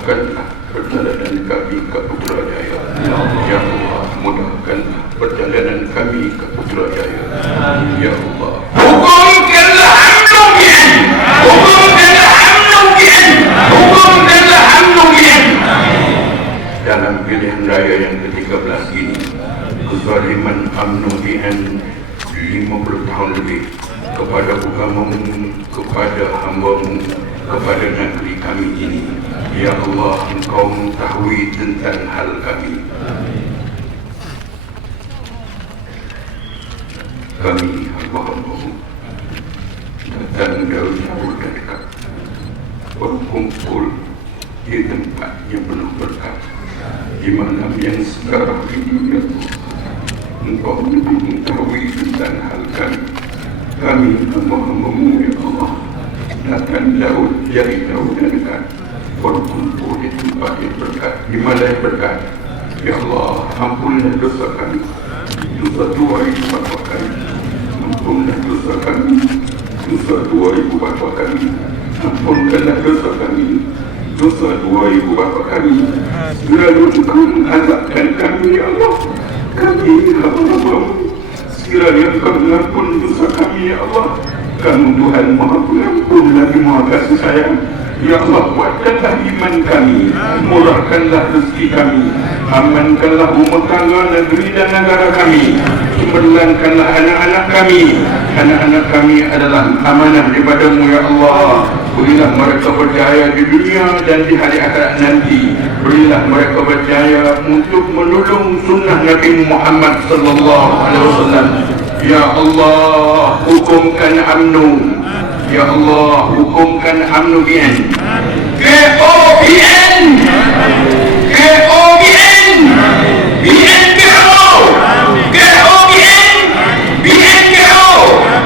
Mudahkanlah perjalanan kami ke Putrajaya. Ya Allah, mudahkanlah perjalanan kami ke Putrajaya. Ya Allah. Hukumkanlah amnubian. Hukumkanlah amnubian. Hukumkanlah. Dalam pilihan raya yang ke-13 ini, kezaliman amnubian 50 tahun lebih kepada agamamu, kepada hambamu, kepada negeri kami ini. Ya Allah, Engkau mengetahui tentang hal kami. Kami hamba-hambamu datang dari jauh dan dekat berkumpul di tempat yang penuh berkat di malam yang sekarang ini ya Allah Engkau mengetahui tentang hal kami kami hamba-hambamu ya Allah datang jauh dari jauh dan dekat berkumpul di tempat yang berkat di malam yang berkat. Ya Allah ampunlah dosa kami. Dosa tua ibu bapa kami. Ampunlah dosa kami. Dosa tua ibu bapa kami. Ampunkanlah dosa kami. Dosa dua ibu bapa kami. Lalu engkau mengazabkan kami ya Allah. Kami hamba-hambamu sekiranya engkau mengampun dosa kami ya Allah kamu Tuhan maha pengampun lagi maha kasih sayang. Ya Allah kuatkanlah iman kami. Murahkanlah rezeki kami. Amankanlah rumah tangga negeri dan negara kami. Cemerlangkanlah anak-anak kami. Anak-anak kami adalah amanah daripadamu Ya Allah. Berilah mereka berjaya di dunia dan di hari akhirat nanti. Berilah mereka berjaya untuk menolong sunnah Nabi Muhammad sallallahu alaihi wasallam Ya Allah hukumkan amnu. Ya Allah hukumkan amnu BN K-O-B-N K-O-B-N BN K-O K-O-B-N BN K-O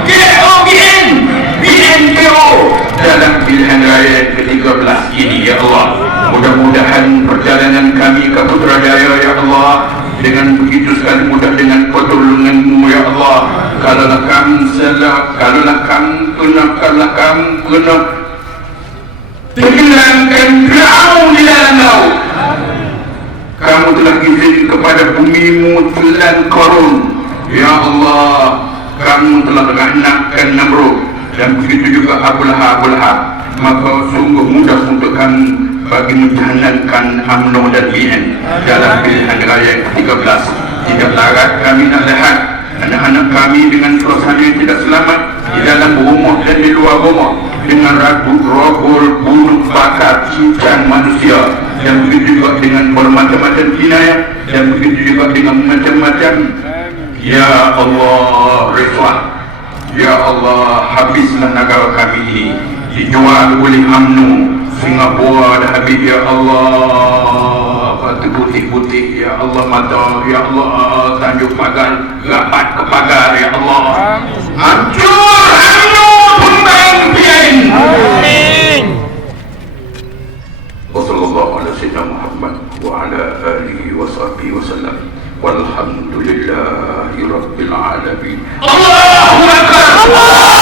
K-O-B-N BN K-O Dalam pilihan raya ke-13 ini Ya Allah Mudah-mudahan perjalanan kami ke Putrajaya Ya Allah dengan begitu sekali mudah tenggelamkan Fir'aun di dalam laut. Kamu telah izin kepada bumimu telan korun. Ya Allah kamu telah menghanapkan Namrud dan begitu juga Abu Lahab Abu Lahab maka sungguh mudah untuk kami bagi menjalankan UMNO dan BN dalam pilihan raya yang ke-13 tidak larat kami nak lihat anak-anak kami dengan suasana yang tidak selamat di dalam rumah dan di luar rumah dengan ragu rogol bakar cincang manusia dan begitu juga dengan bermacam-macam kinayah dan begitu juga dengan macam-macam. Ya Allah Rizwan Ya Allah habislah negara kami ini. Dijual oleh UMNO. Singapura dah habis ya Allah. Batu putih-putih ya Allah mata ya Allah. Tanjung Pagar rapat ke pagar ya Allah. Hancur لله رب العالمين. الله أكبر! الله